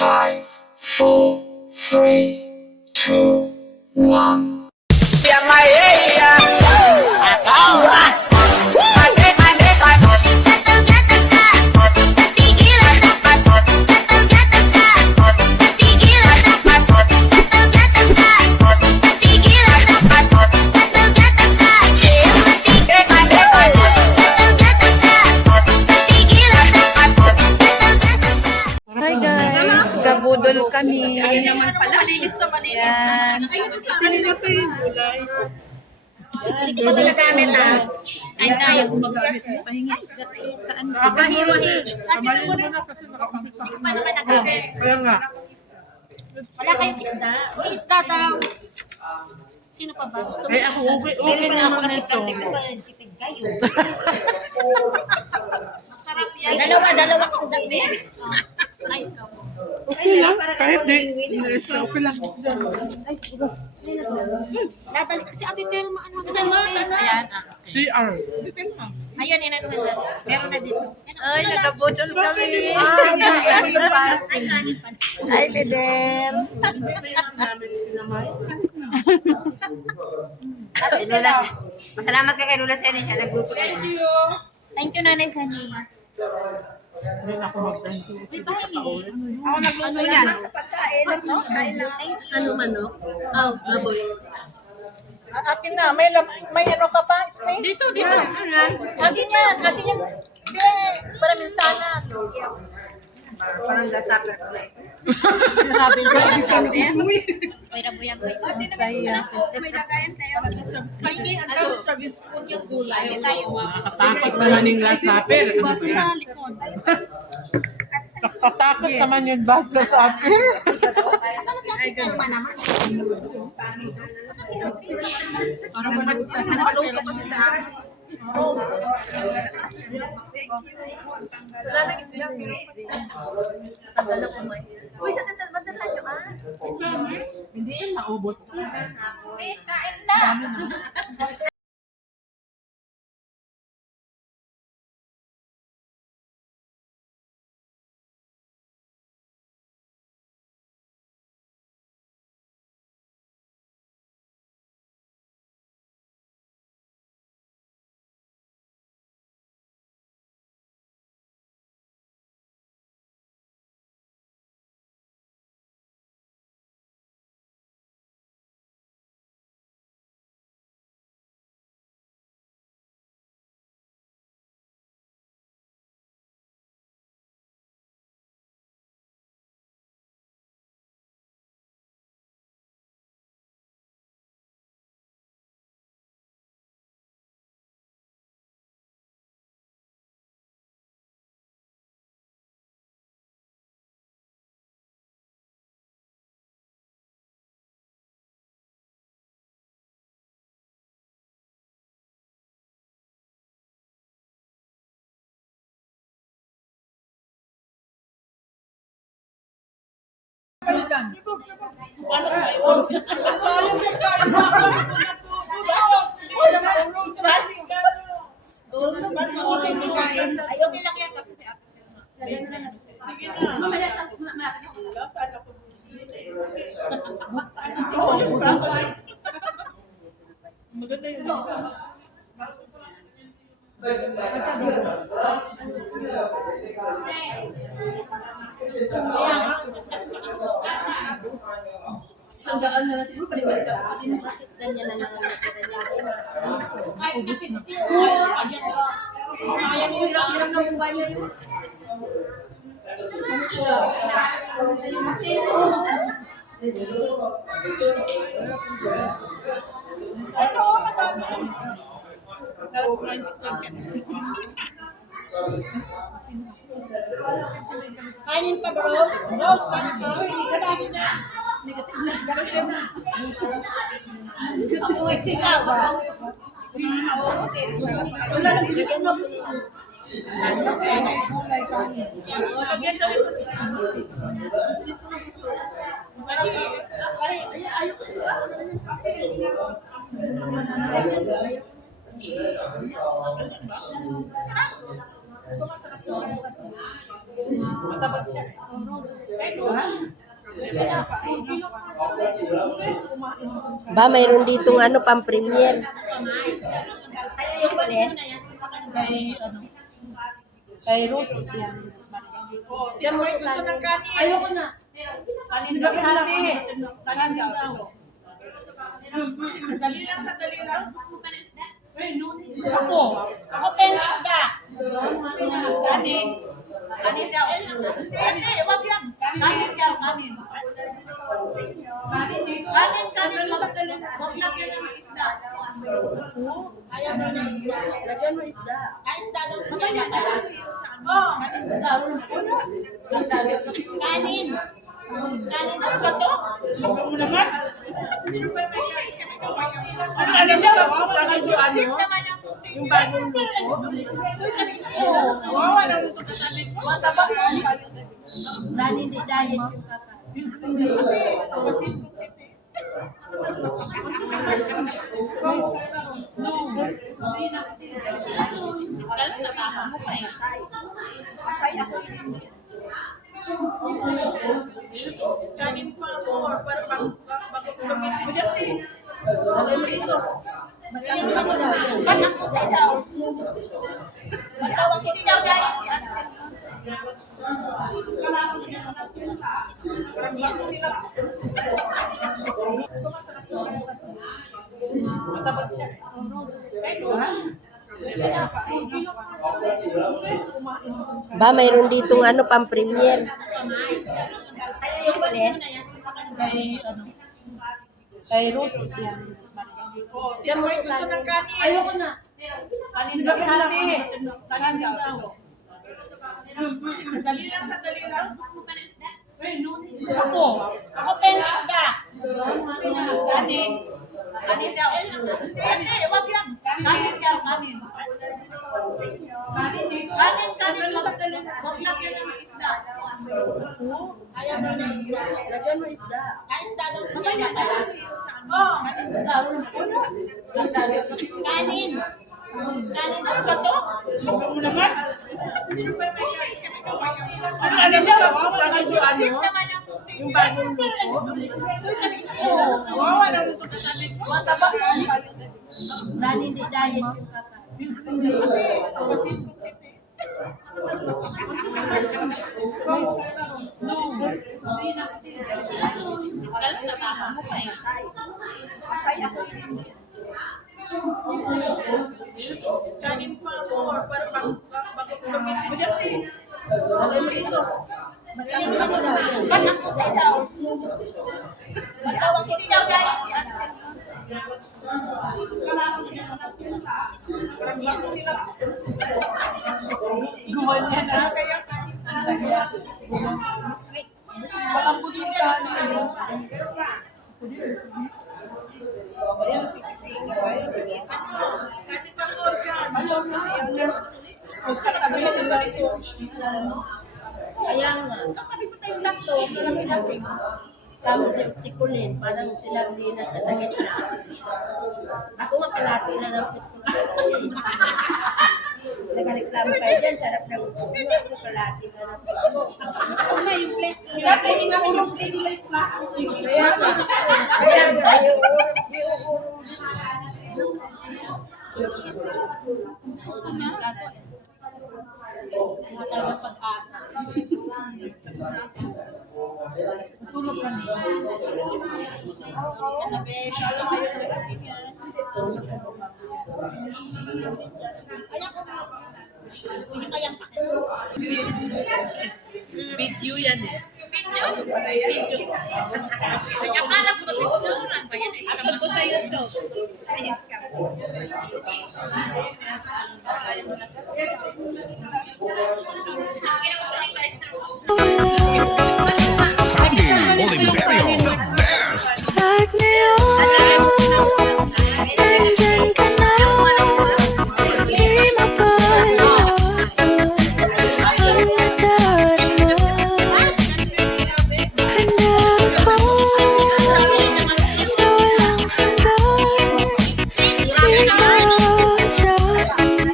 5, 4, 3, 2, 1. Hi guys, gabudol kami. Malinis na malinis. Yan. Kanina pa yung gulay. Hindi ko pala gamit ha. Ay tayo gumagamit. Pahingi saan? Pahingi. Kamalin mo na kasi nakapamit pa. Hindi pa naman nagamit. Kaya nga. Wala kayong isda. Uy, isda daw. Sino pa ba? Gusto mo? Eh ako, okay naman ito. Tipid kayo. Masarap yan. Dalawang isda, Ben. Ay, ikaw. Okay lang, kahit di. Okay lang. Babalik si Ate Telma. Ayan. CR. Ayan, inanuhan na. Meron na dito. Ay, nagabudol kami. Ay, kanin pa. Ay, leader. Masalamat ka kay Lula Sene siya nagluto. Thank you, Nanay Sani. Hindi ako mag-thank you. Ako nagluto niyan. Ano manok? Oh, baboy. Akin na, may ano ka pa, space? Dito. Akin yan. Hindi, para minsana. Parang gasapper ko na. Grabe na sabi. May rabuyang may. Saya. May lagayan tayo. Hindi, ang service food yung gulay. Nakakatakot naman yung last supper. Ano ba yan? Nakakatakot naman yung last supper. Ay, ganun naman. Parang maluto pa sila. Wala na isla. Tadala ko may. Uy, sa tadala nyo Hindi yan naubos. Kain na. Ay, okay lang yan kasi Maganda yun. Sandaan na lang siguro, balik-balik ako pa din. Ganyan na lang ang natira niya. Ay, kasi ayan yung hirap-hirap ng buhay niya yun. Ito, katami. Kanin pa bro? Rose, kanin pa? Hindi ka dami na. Ako ay sika ba? Wala na bigyan mo. Matapat siya. Ba, mayroon ditong ano, pang-premier. Kay Ruth yan. Yan mo gusto ng kanin. Ayoko na. Kanin daw. Kanin daw. Dali lang sa dali lang. Ako penis ka. Kanin. Kanin daw. Hindi, wag yan. Kanin daw, kanin. Kanin lang sa dali lang. Wag lang yan ang isda. Ayaw na lang. Lagyan mo isda. Kain isda daw. Kanin. Kanin. Kanin ano ba to? Sabi mo naman. Ano daw? Ano? Yung bagong luto. Wawa na luto ka sabi ko. Matabang yan. Dali di diet yung kakain. Kanin pa more para bago gamitin. Matawag ko daw dahil si ate. Matapat siya. Ba, mayroon ditong ano, pang-premier. Kay Ruth yan. Yan mo gusto ng kanin. Ayoko na. Kanin daw. Kanin daw. Dali lang sa dali lang. Ako penis ka. Kanin. Kanin daw. Hindi, wag yan. Kanin daw, kanin. Kanin lang sa dali lang. Wag lang yan ang isda. Ayaw na lang. Lagyan mo isda. Kain isda daw. Kanin. Kanin. Kanin ano ba to? Sabi mo naman. Ano daw? Ano? Yung bagong luto. Wawa na luto ka sabi ko. Matabang yan. Dali di diet yung kakain. Kanin pa more para bago gamitin. Matawag ko daw dahil si ate. Guwan niya na. Walang pudin ka. Kanin pa more dyan. Magkatabihan nila ito. Kaya nga, Kapali mo tayong tatlo. Malaki-laki. kamo si Kulin, parang silang di na sa gitna. Ako makalati na ng pitpul. Nagreklamo kayo dyan, sarap ng upo. Ako kalati na ng pitpul. Ako na yung plate. Dati nga ako yung plate na. Kaya nga, kaya nga, yung Tulog ka na. Video yan eh. Video? Video. Akala ko na picturean ba yan? Upload ko sa YouTube. Oliverio, the best. Like me on, nandyan ka na. Di mapalayo ang nadarama. Handa ako sa walang hanggan. Di ka sa akin,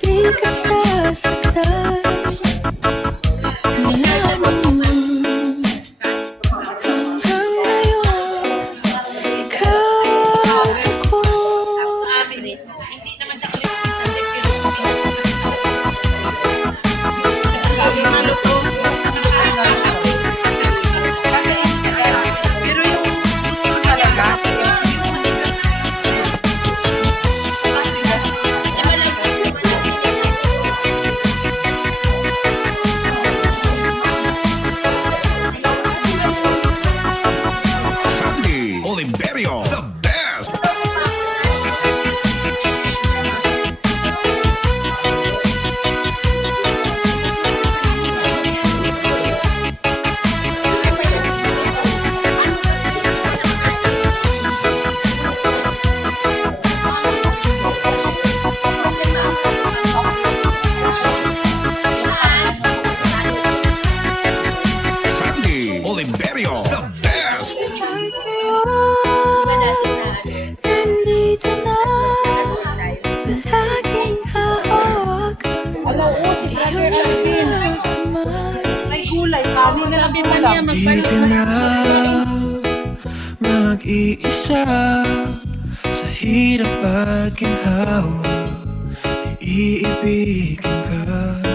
di ka sasaktan. Brother Alvin. May gulay. Kami na lang Sabi pa niya, ulam. Di ka na mag-iisa sa hirap at ginhawa. Iibigin ka.